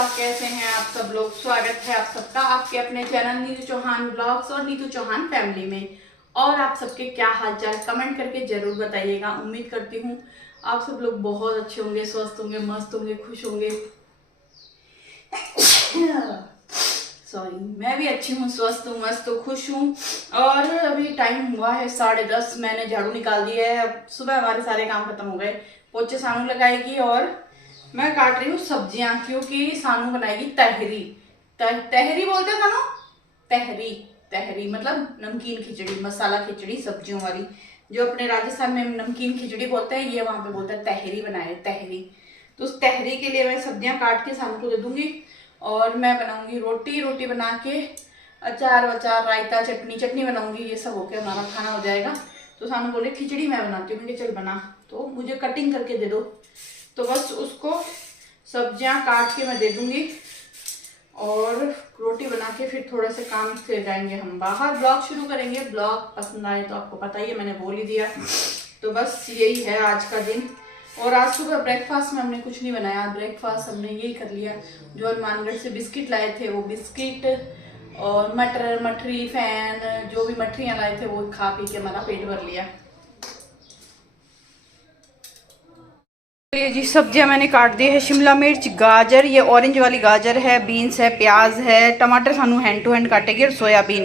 नमस्कार, कैसे हैं आप सब लोग। स्वागत है आप सबका आपके अपने चैनल नीतू चौहान ब्लॉग्स और नीतू चौहान फैमिली में। और आप सबके क्या हालचाल कमेंट करके जरूर बताइएगा। उम्मीद करती हूँ आप सब लोग बहुत अच्छे होंगे, स्वस्थ होंगे, मस्त होंगे, खुश होंगे। सॉरी, मैं भी अच्छी हूँ, स्वस्थ हूँ, मस्त हूँ, खुश हूँ। और अभी टाइम हुआ है 10:30। मैंने झाड़ू निकाल दिया है। अब सुबह हमारे सारे काम खत्म हो गए। पोछे सानू लगाएगी और मैं काट रही हूँ सब्जियां, क्योंकि सानू बनाएगी तहरी। तहरी बोलते हैं सानू, तहरी। तहरी मतलब नमकीन खिचड़ी, मसाला खिचड़ी सब्जियों वाली। जो अपने राजस्थान में नमकीन खिचड़ी बोलते हैं, ये वहां पे बोलते हैं तहरी। बनाए तहरी। तो उस तहरी के लिए मैं सब्जियां काट के सानू को दे दूंगी और मैं बनाऊंगी रोटी। रोटी बना के अचार वचार, रायता, चटनी चटनी बनाऊंगी। ये सब होके हमारा खाना हो जाएगा। तो सानू बोले खिचड़ी मैं बनाती हूँ। मैं चल बना, तो मुझे कटिंग करके दे दो। तो बस उसको सब्जियां काट के मैं दे दूंगी और रोटी बना के फिर थोड़े से काम से जाएंगे हम बाहर। ब्लॉग शुरू करेंगे। ब्लॉग पसंद आए तो आपको पता ही है, मैंने बोल ही दिया। तो बस यही है आज का दिन। और आज सुबह ब्रेकफास्ट में हमने कुछ नहीं बनाया। ब्रेकफास्ट हमने यही कर लिया, जो हनुमानगढ़ से बिस्किट लाए थे वो बिस्किट और मटर, मठरी, फैन, जो भी मठरियाँ लाए थे वो खा पी के हमारा पेट भर लिया। जी सब्जियां मैंने काट दी है। शिमला मिर्च, गाजर, ये ऑरेंज वाली गाजर है, बीन्स है, प्याज है, टमाटर सानू हैंड टू हैंड काटेगी और सोयाबीन।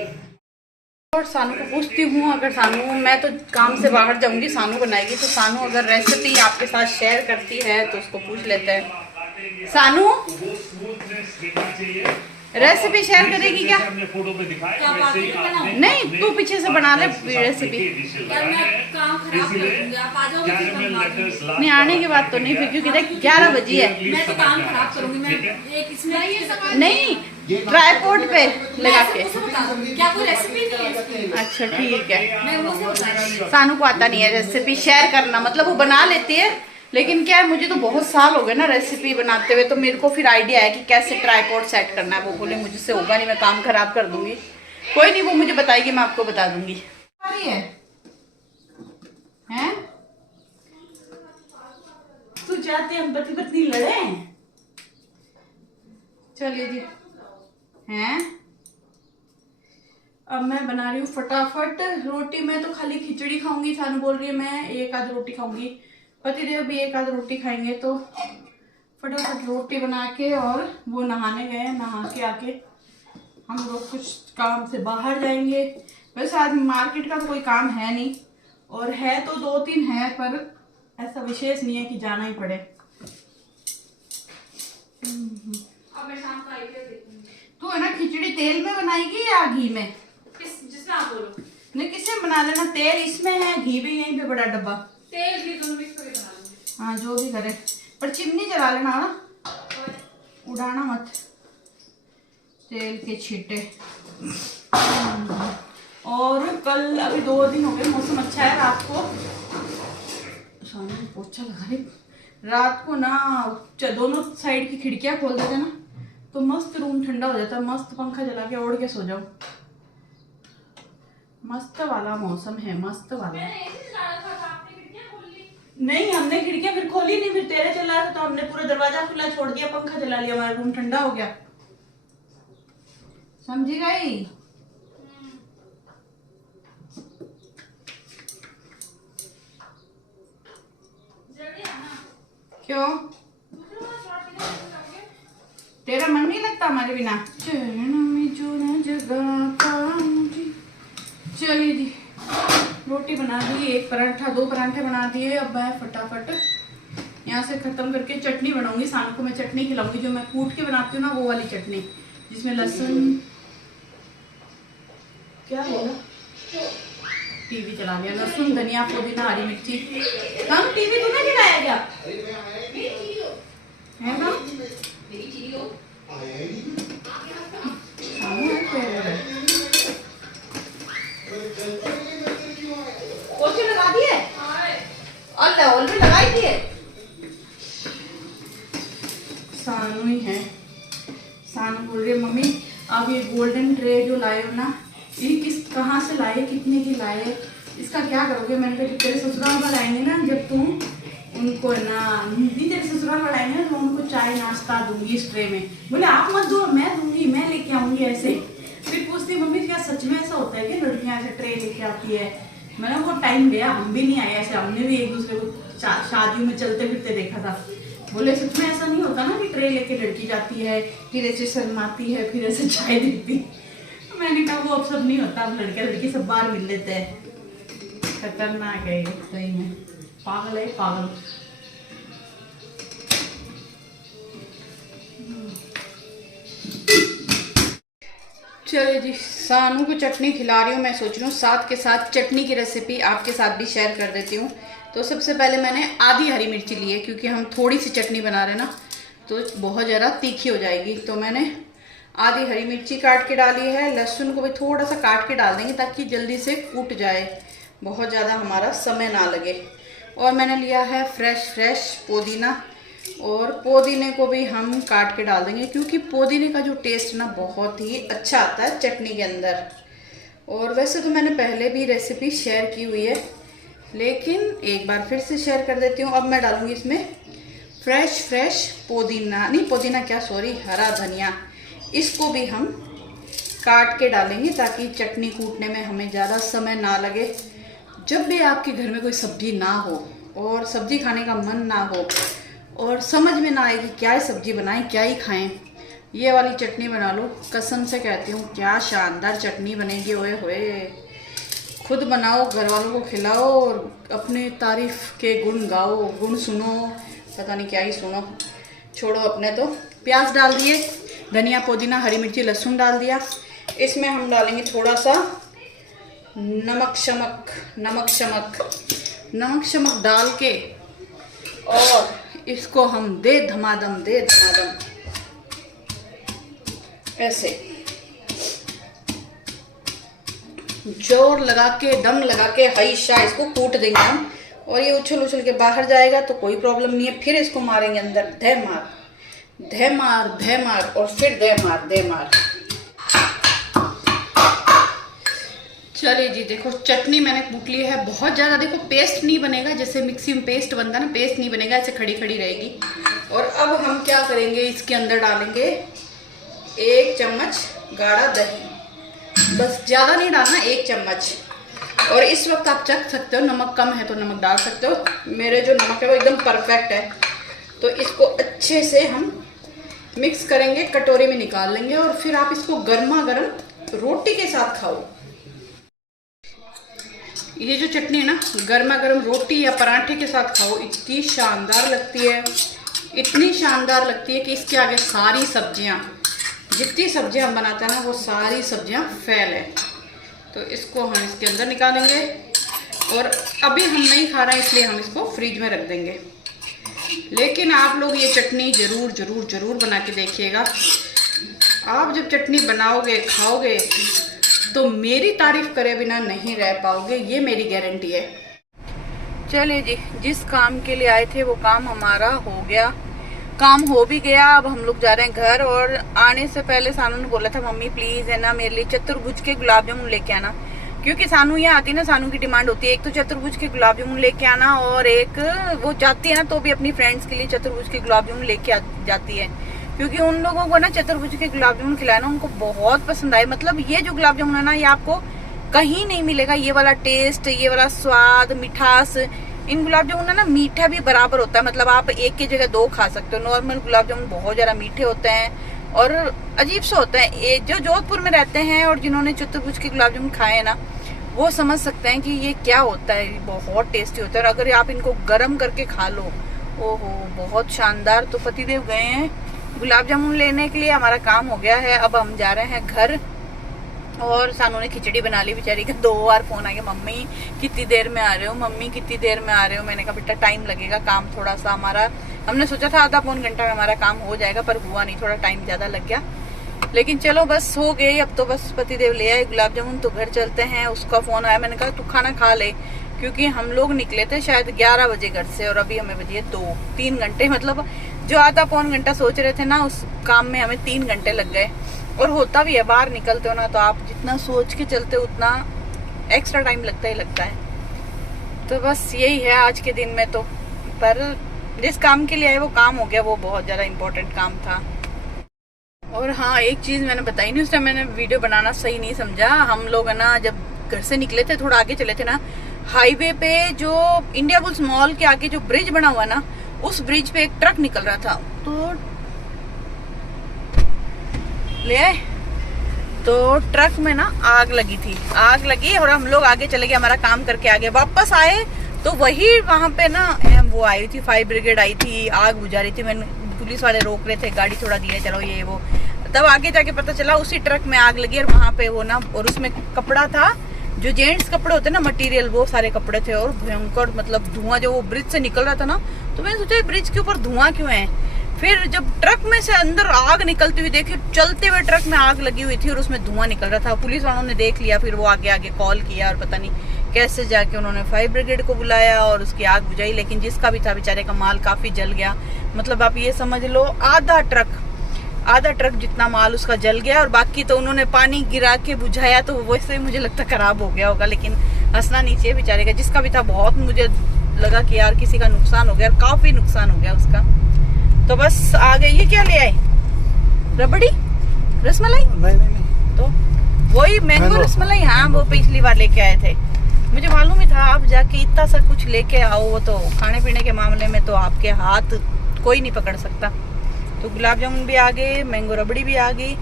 और सानू को पूछती हूँ, अगर सानू, मैं तो काम से बाहर जाऊंगी, सानू बनाएगी, तो सानू अगर रेसिपी आपके साथ शेयर करती है तो उसको पूछ लेते हैं। सानू रेसिपी शेयर करेगी क्या? फोटो पे दिखाया नहीं, तू पीछे से बना ले रेसिपी। नहीं, आने की बात तो नहीं फिर, क्योंकि देख 11 बजी है। मैं तो काम खराब करूंगी। मैं एक इसमें नहीं, ट्राइपॉड पे लगा के। क्या कोई रेसिपी नहीं है? अच्छा ठीक है। मैं वो से बता रही हूँ। सानू को आता नहीं है रेसिपी शेयर करना, मतलब वो बना लेती है, लेकिन क्या है, मुझे तो बहुत साल हो गए ना रेसिपी बनाते हुए, तो मेरे को फिर आइडिया है कि कैसे ट्राइपॉड सेट करना है। वो बोले मुझसे होगा नहीं, मैं काम खराब कर दूंगी। कोई नहीं, वो मुझे बताएगी, मैं आपको बता दूंगी। हैं? तू चाहते हम पति पत्नी लड़े? चलिए जी। हैं? अब मैं बना रही हूँ फटाफट रोटी। मैं तो खाली खिचड़ी खाऊंगी, सानू बोल रही है मैं एक आध रोटी खाऊंगी, पतिदेव भी एक आध रोटी खाएंगे। तो फटाफट रोटी बना के, और वो नहाने गए, नहा के आके हम लोग कुछ काम से बाहर जाएंगे। वैसे आज मार्केट का तो कोई काम है नहीं, और है तो 2-3 है, पर ऐसा विशेष नहीं है कि जाना ही पड़े। अब मैं शाम को आई फिर देखूंगी। तू है ना खिचड़ी तेल में बनाएगी या घी में? जिसमें आप बोलो। नहीं, किसमें बना लेना। तेल इसमें है, घी भी यहीं पे बड़ा डब्बा। तेल घी दोनों मिक्स करके बना लूंगी। हाँ, जो भी करे, पर चिमनी जला लेना ना, उड़ाना मत तेल के छींटे। और कल, अभी 2 दिन हो गए, मौसम अच्छा है। रात को सामने पोछा लगा रही, रात को ना दोनों साइड की खिड़कियां खोल देते ना, तो मस्त रूम ठंडा हो जाता है। मस्त पंखा जला के ओढ़ के सो जाओ। मस्त वाला मौसम है, मस्त वाला। नहीं, हमने खिड़कियां फिर खोली नहीं, फिर तेरे चला रहा था तो हमने पूरा दरवाजा खुला छोड़ दिया, पंखा जला लिया, हमारा रूम ठंडा हो गया। समझी गई? क्यों? तेरा मन नहीं लगता हमारे बिना? चरणों में जो न जगह पाऊंगी। चलिए जी, रोटी बना दी, 1 पराठा, 2 पराठे बना दिए। अब मैं फटाफट यहाँ से खत्म करके चटनी बनाऊंगी। सानू को मैं चटनी खिलाऊंगी, जो मैं कूट के बनाती हूँ ना, वो वाली चटनी, जिसमें लहसुन, क्या बोला, टीवी चला गया, लहसुन, धनिया, पुदीना, हरी मिर्ची। कम टीवी तूने चलाया क्या? है ना? पोछे लगा दिए और लाहौल भी लगाई दिए। सानू ही है। सानू बोल रही है मम्मी, आप ये गोल्डन ट्रे जो लाए हो ना, ये कहाँ से लाए, कितने की लाए, इसका क्या करोगे? मैंने कहा तेरे ससुराल पर आएंगे ना, जब तुम उनको ना दीदी तेरे ससुराल वाला है ना, तो उनको चाय नाश्ता दूंगी इस ट्रे में। बोले आप मत दो, मैं दूंगी, मैं लेके आऊंगी ऐसे। फिर पूछती मम्मी क्या सच में ऐसा होता है कि लड़कियां ऐसे ट्रे लेके आती है? मैंने उनको टाइम दिया, हम भी नहीं आए ऐसे, हमने भी एक दूसरे को शादियों में चलते फिरते देखा था। बोले सच में ऐसा नहीं होता ना कि ट्रे लेके लड़की जाती है, फिर ऐसे शर्माती है, फिर ऐसे चाय देती। मैंने कहा वो अब सब नहीं होता, अब लड़के लड़की सब बाहर मिल लेते हैं। खतरनाक है सही में, पागल है पागल। चलिए जी, सानू को चटनी खिला रही हूँ। मैं सोच रही हूँ साथ के साथ चटनी की रेसिपी आपके साथ भी शेयर कर देती हूँ। तो सबसे पहले मैंने आधी हरी मिर्ची ली है, क्योंकि हम थोड़ी सी चटनी बना रहे हैं ना, तो बहुत ज़्यादा तीखी हो जाएगी। तो मैंने आधी हरी मिर्ची काट के डाली है। लहसुन को भी थोड़ा सा काट के डाल देंगे ताकि जल्दी से कूट जाए, बहुत ज़्यादा हमारा समय ना लगे। और मैंने लिया है फ्रेश पुदीना, और पुदीने को भी हम काट के डाल देंगे, क्योंकि पुदीने का जो टेस्ट ना बहुत ही अच्छा आता है चटनी के अंदर। और वैसे तो मैंने पहले भी रेसिपी शेयर की हुई है, लेकिन एक बार फिर से शेयर कर देती हूँ। अब मैं डालूंगी इसमें फ्रेश पुदीना, नहीं पुदीना क्या सॉरी, हरा धनिया। इसको भी हम काट के डालेंगे ताकि चटनी कूटने में हमें ज़्यादा समय ना लगे। जब भी आपके घर में कोई सब्जी ना हो और सब्जी खाने का मन ना हो और समझ में ना आए कि क्या ही सब्जी बनाएं, क्या ही खाएं, ये वाली चटनी बना लो। कसम से कहती हूँ क्या शानदार चटनी बनेगी। ओए होए, खुद बनाओ, घर वालों को खिलाओ और अपने तारीफ के गुण गाओ, गुण सुनो, पता नहीं क्या ही सुनो। छोड़ो अपने तो। प्याज डाल दिए, धनिया पुदीना हरी मिर्ची लहसुन डाल दिया। इसमें हम डालेंगे थोड़ा सा नमक शमक डाल के, और इसको हम दे धमादम ऐसे जोर लगा के, दम लगा के हईशा इसको कूट देंगे हम। और ये उछल के बाहर जाएगा तो कोई प्रॉब्लम नहीं है। फिर इसको मारेंगे अंदर, धे मार और फिर दे मार। चलिए जी, देखो चटनी मैंने कूट ली है। बहुत ज़्यादा देखो पेस्ट नहीं बनेगा, जैसे मिक्सी में पेस्ट बनता है ना, पेस्ट नहीं बनेगा, ऐसे खड़ी रहेगी। और अब हम क्या करेंगे, इसके अंदर डालेंगे 1 चम्मच गाढ़ा दही। बस ज़्यादा नहीं डालना, 1 चम्मच। और इस वक्त आप चख सकते हो, नमक कम है तो नमक डाल सकते हो। मेरे जो नमक है वो एकदम परफेक्ट है। तो इसको अच्छे से हम मिक्स करेंगे, कटोरी में निकाल लेंगे, और फिर आप इसको गर्मा गर्म रोटी के साथ खाओ। ये जो चटनी है ना, गर्मा गर्म रोटी या पराठे के साथ खाओ, इतनी शानदार लगती है, इतनी शानदार लगती है कि इसके आगे सारी सब्जियां, जितनी सब्जियां हम बनाते हैं ना, वो सारी सब्जियां फेल है। तो इसको हम इसके अंदर निकालेंगे, और अभी हम नहीं खा रहे हैं इसलिए हम इसको फ्रिज में रख देंगे। लेकिन आप लोग ये चटनी ज़रूर बना के देखिएगा। आप जब चटनी बनाओगे, खाओगे, तो मेरी तारीफ करे बिना नहीं रह पाओगे, ये मेरी गारंटी है। चलिए जी, जिस काम के लिए आए थे वो काम हमारा हो गया, काम हो भी गया। अब हम लोग जा रहे हैं घर। और आने से पहले सानू ने बोला था मम्मी प्लीज है ना मेरे लिए चतुर्भुज के गुलाब जामुन लेके आना, क्योंकि सानू यहाँ आती है ना, सानू की डिमांड होती है एक तो चतुर्भुज के गुलाब जामुन लेके आना, और एक वो जाती है ना तो भी अपनी फ्रेंड्स के लिए चतुर्भुज के गुलाब जामुन लेके जाती है, क्योंकि उन लोगों को ना चतुर्भुज के गुलाब जामुन खिलाना उनको बहुत पसंद आए। मतलब ये जो गुलाब जामुन है ना, ये आपको कहीं नहीं मिलेगा, ये वाला टेस्ट, ये वाला स्वाद, मिठास। इन गुलाब जामुन है ना, मीठा भी बराबर होता है, मतलब आप एक की जगह 2 खा सकते हो। नॉर्मल गुलाब जामुन बहुत ज्यादा मीठे होते हैं और अजीब से होते हैं। ये जो जोधपुर में रहते हैं और जिन्होंने चतुर्भुज के गुलाब जामुन खाए हैं ना, वो समझ सकते हैं कि ये क्या होता है। बहुत टेस्टी होता है, और अगर आप इनको गर्म करके खा लो, ओहो बहुत शानदार। तो पतिदेव गए हैं गुलाब जामुन लेने के लिए, हमारा काम हो गया है। अब हम जा रहे हैं घर, और सानू ने खिचड़ी बना ली बेचारी का। 2 बार फोन आ गया, मम्मी कितनी देर में आ रहे हो, मम्मी कितनी देर में आ रहे हो। मैंने कहा बेटा टाइम लगेगा, काम थोड़ा सा हमारा, हमने सोचा था आधा पौन घंटा में हमारा काम हो जाएगा, पर हुआ नहीं, थोड़ा टाइम ज्यादा लग गया। लेकिन चलो बस हो गए। अब तो बस पतिदेव ले आए गुलाब जामुन, तो घर चलते हैं। उसका फोन आया, मैंने कहा तू खाना खा ले, क्योंकि हम लोग निकले थे शायद 11 बजे घर से, और अभी हमें बजे 2-3 घंटे, मतलब जो आधा पौन घंटा सोच रहे थे ना, उस काम में हमें 3 घंटे लग गए। और होता भी है, बाहर निकलते हो ना तो आप जितना सोच के चलते हो उतना एक्स्ट्रा टाइम लगता ही लगता है। तो बस यही है आज के दिन में। तो पर जिस काम के लिए आए वो काम हो गया, वो बहुत ज़्यादा इम्पोर्टेंट काम था। और हाँ, एक चीज़ मैंने बताई नहीं, उस टाइम मैंने वीडियो बनाना सही नहीं समझा। हम लोग है ना जब घर से निकले थे, थोड़ा आगे चले थे ना, हाईवे पे जो इंडिया बुल्स मॉल के आगे जो ब्रिज बना हुआ ना, उस ब्रिज पे एक ट्रक निकल रहा था, तो ले आए, तो ट्रक में ना आग लगी थी। आग लगी और हम लोग आगे चले गए, हमारा काम करके आगे वापस आए तो वही वहां पे ना वो आई थी, फायर ब्रिगेड आई थी, आग बुझा रही थी। मैंने पुलिस वाले रोक रहे थे, गाड़ी थोड़ा दिया चलो ये वो, तब आगे जाके पता चला उसी ट्रक में आग लगी। और वहां पे वो ना, और उसमें कपड़ा था, जो जेंट्स कपड़े होते ना मटेरियल, वो सारे कपड़े थे। और भयंकर मतलब धुआं जो वो ब्रिज से निकल रहा था ना, तो मैंने सोचा ब्रिज के ऊपर धुआं क्यों है। फिर जब ट्रक में से अंदर आग निकलती हुई देखी, चलते हुए ट्रक में आग लगी हुई थी और उसमें धुआं निकल रहा था। पुलिस वालों ने देख लिया, फिर वो आगे आगे कॉल किया और पता नहीं कैसे जाके उन्होंने फायर ब्रिगेड को बुलाया और उसकी आग बुझाई। लेकिन जिसका भी था बेचारे का माल काफी जल गया। मतलब आप ये समझ लो आधा ट्रक जितना माल उसका जल गया। और बाकी तो उन्होंने पानी गिरा के बुझाया, तो वैसे ही मुझे लगता खराब हो गया होगा। लेकिन हंसना नहीं चाहिए बेचारे का, जिसका भी था बहुत मुझे लगा कि यार किसी का नुकसान हो गया, और काफी नुकसान हो गया उसका। तो बस आ गए। ये क्या ले आए? रबड़ी, रसमलाई? नहीं। तो वही मैंगो रसमलाई, हाँ वो पिछली बार लेके आए थे। मुझे मालूम ही था आप जाके इतना सा कुछ लेके आओ, वो तो खाने पीने के मामले में तो आपके हाथ कोई नहीं पकड़ सकता। तो गुलाब जामुन भी आ गए, मैंगो रबड़ी भी आ गई।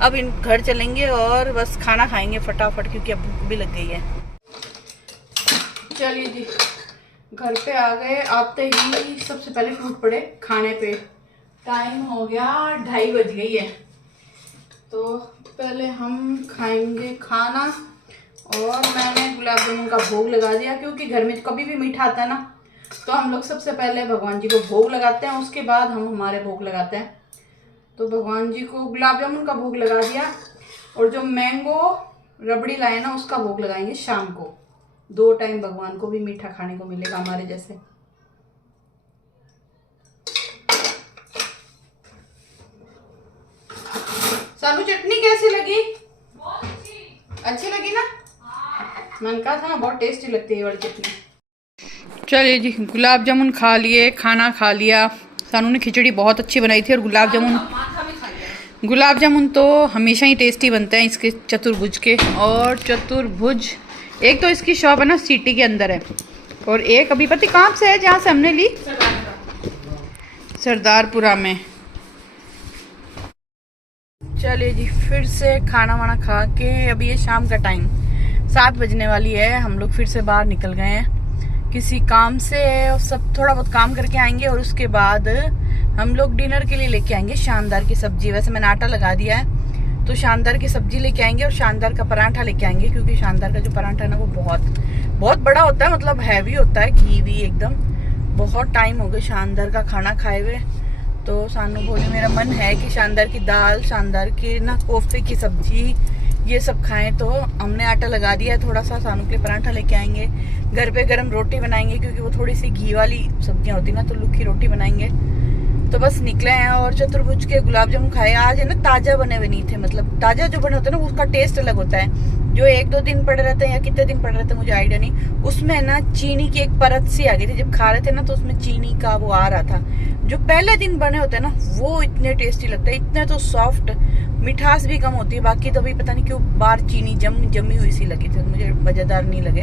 अब इन घर चलेंगे और बस खाना खाएंगे फटाफट, क्योंकि अब भूख भी लग गई है। चलिए जी, घर पे आ गए। आते ही सबसे पहले टूट पड़े खाने पे। टाइम हो गया 2:30 बज गई है, तो पहले हम खाएंगे खाना। और मैंने गुलाब जामुन का भोग लगा दिया, क्योंकि घर में कभी भी मीठा आता है ना, तो हम लोग सबसे पहले भगवान जी को भोग लगाते हैं, उसके बाद हम हमारे भोग लगाते हैं। तो भगवान जी को गुलाब जामुन का भोग लगा दिया, और जो मैंगो रबड़ी लाए ना उसका भोग लगाएंगे शाम को। 2 टाइम भगवान को भी मीठा खाने को मिलेगा हमारे जैसे। सानू चटनी कैसी लगी? अच्छी लगी ना? मैंने कहा था ना बहुत टेस्टी लगती है ये वाली चटनी। चलिए जी, गुलाब जामुन खा लिए, खाना खा लिया। सानू ने खिचड़ी बहुत अच्छी बनाई थी, और गुलाब जामुन तो हमेशा ही टेस्टी बनते हैं इसके चतुर्भुज के। और चतुर्भुज एक तो इसकी शॉप है ना सिटी के अंदर है, और एक अभी पता कहाँ से है जहाँ से हमने ली, सरदारपुरा में। चलिए जी, फिर से खाना वाना खा के अभी ये शाम का टाइम 7 बजने वाली है। हम लोग फिर से बाहर निकल गए हैं किसी काम से, और सब थोड़ा बहुत काम करके आएंगे। और उसके बाद हम लोग डिनर के लिए लेके आएंगे शानदार की सब्जी। वैसे मैंने आटा लगा दिया है, तो शानदार की सब्जी लेके आएंगे और शानदार का पराठा लेके आएंगे, क्योंकि शानदार का जो पराठा है ना वो बहुत बड़ा होता है, मतलब हैवी होता है, घी भी एकदम। बहुत टाइम हो गया शानदार का खाना खाए हुए, तो सानू बोले मेरा मन है कि शानदार की दाल, शानदार की ना कोफ्ते की सब्जी, ये सब खाएं। तो हमने आटा लगा दिया है थोड़ा सा, सानू के लिए पराठा लेके आएंगे। घर पे गरम रोटी बनाएंगे, क्योंकि वो थोड़ी सी घी वाली सब्जियां होती ना, तो लुखी रोटी बनाएंगे। तो बस निकले हैं। और चतुर्भुज के गुलाब जामुन खाए आज, है ना ताजा बने हुए नहीं थे, मतलब ताजा जो बने होते हैं ना उसका टेस्ट अलग होता है। जो 1-2 दिन पड़े रहते हैं या कितने दिन पड़े रहते हैं मुझे आइडिया नहीं, उसमें ना चीनी की एक परत सी आ गई थी। जब खा रहे थे ना तो उसमें चीनी का वो आ रहा था। जो पहले दिन बने होते हैं ना वो इतने टेस्टी लगते हैं, इतने तो सॉफ्ट, मिठास भी कम होती है। बाकी तो भी पता नहीं क्यों बाहर चीनी जमी हुई सी लगी थी, मुझे मजेदार नहीं लगे।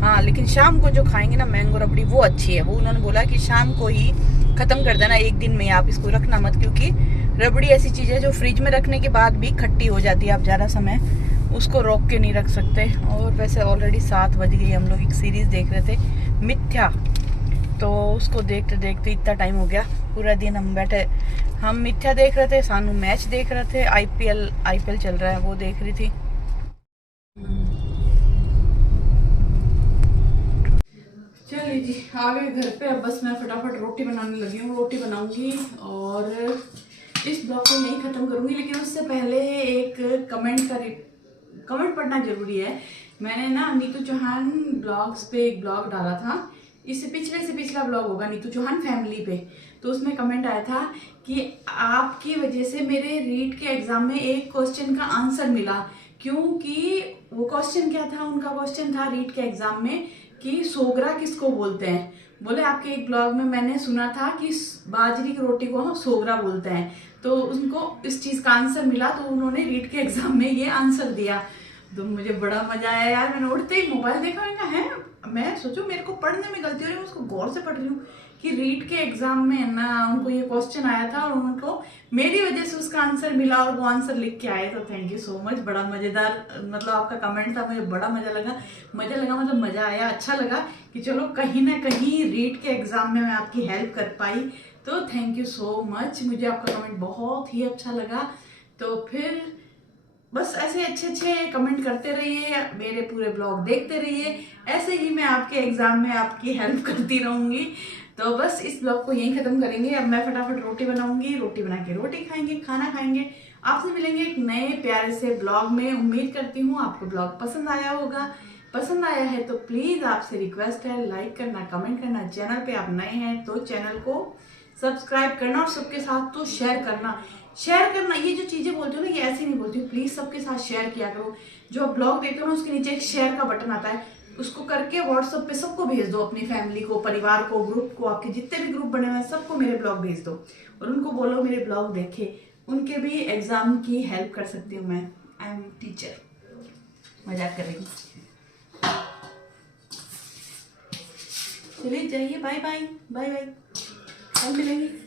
हाँ, लेकिन शाम को जो खाएंगे ना मैंगो रबड़ी वो अच्छी है। वो उन्होंने बोला कि शाम को ही खत्म कर देना, एक दिन में आप इसको रखना मत, क्योंकि रबड़ी ऐसी चीज है जो फ्रिज में रखने के बाद भी खट्टी हो जाती है। आप ज़्यादा समय उसको रोक के नहीं रख सकते। और वैसे ऑलरेडी 7 बज गई। हम लोग एक सीरीज देख रहे थे मिथ्या, तो उसको देखते देखते इतना टाइम हो गया। पूरा दिन हम बैठे, हम मिथ्या देख रहे थे, सानू मैच देख रहे थे, आईपीएल चल रहा है वो देख रही थी। चलिए जी, आ गए घर पे। अब बस मैं फटाफट रोटी बनाने लगी हूँ। रोटी बनाऊंगी और इस ब्लॉग को नहीं खत्म करूंगी, लेकिन उससे पहले एक कमेंट पढ़ना जरूरी है। मैंने ना नीतू चौहान ब्लॉग्स पे एक ब्लॉग डाला था, इससे पिछला ब्लॉग होगा नीतू चौहान फैमिली पे। तो उसमें कमेंट आया था कि आपकी वजह से मेरे रीट के एग्जाम में एक क्वेश्चन का आंसर मिला। क्योंकि वो क्वेश्चन क्या था, उनका क्वेश्चन था रीट के एग्जाम में कि सोगरा किसको बोलते हैं। बोले आपके एक ब्लॉग में मैंने सुना था कि बाजरी की रोटी को हम सोगरा बोलते हैं, तो उनको इस चीज़ का आंसर मिला, तो उन्होंने रीट के एग्जाम में ये आंसर दिया। तो मुझे बड़ा मजा आया यार। मैंने उठते ही मोबाइल देखा, मैं सोचू मेरे को पढ़ने में गलती हो रही है, मैं उसको गौर से पढ़ रही हूँ कि रीट के एग्जाम में ना उनको ये क्वेश्चन आया था और उनको मेरी वजह से उसका आंसर मिला और वो आंसर लिख के आए। तो थैंक यू सो मच, बड़ा मज़ेदार मतलब आपका कमेंट था, मुझे बड़ा मज़ा लगा मतलब मज़ा आया, अच्छा लगा कि चलो कहीं ना कहीं रीट के एग्ज़ाम में मैं आपकी हेल्प कर पाई। तो थैंक यू सो मच, मुझे आपका कमेंट बहुत ही अच्छा लगा। तो फिर बस ऐसे अच्छे अच्छे कमेंट करते रहिए, मेरे पूरे ब्लॉग देखते रहिए, ऐसे ही मैं आपके एग्जाम में आपकी हेल्प करती रहूंगी। तो बस इस ब्लॉग को यहीं खत्म करेंगे। अब मैं फटाफट रोटी बनाऊंगी, रोटी बना के रोटी खाएंगे, खाना खाएंगे। आपसे मिलेंगे एक नए प्यारे से ब्लॉग में। उम्मीद करती हूँ आपको ब्लॉग पसंद आया होगा। पसंद आया है तो प्लीज आपसे रिक्वेस्ट है, लाइक करना, कमेंट करना। चैनल पे आप नए हैं तो चैनल को सब्सक्राइब करना और सबके साथ तो शेयर करना। ये जो चीजें बोलती हूँ ना, ये ऐसी नहीं बोलती हूँ, प्लीज सबके साथ शेयर किया करो। जो आप ब्लॉग देखते हो ना, उसके नीचे एक शेयर का बटन आता है, उसको करके व्हाट्सएप पे सबको भेज दो, अपनी फैमिली को, परिवार को, ग्रुप को, आपके जितने भी ग्रुप बने हुए हैं सबको मेरे ब्लॉग भेज दो और उनको बोलो मेरे ब्लॉग देखे, उनके भी एग्जाम की हेल्प कर सकती हूँ मैं। आई एम टीचर, मजाक कर रही हूँ। चलिए जाइए, बाय बाय बाय बाय, कल मिलेंगे।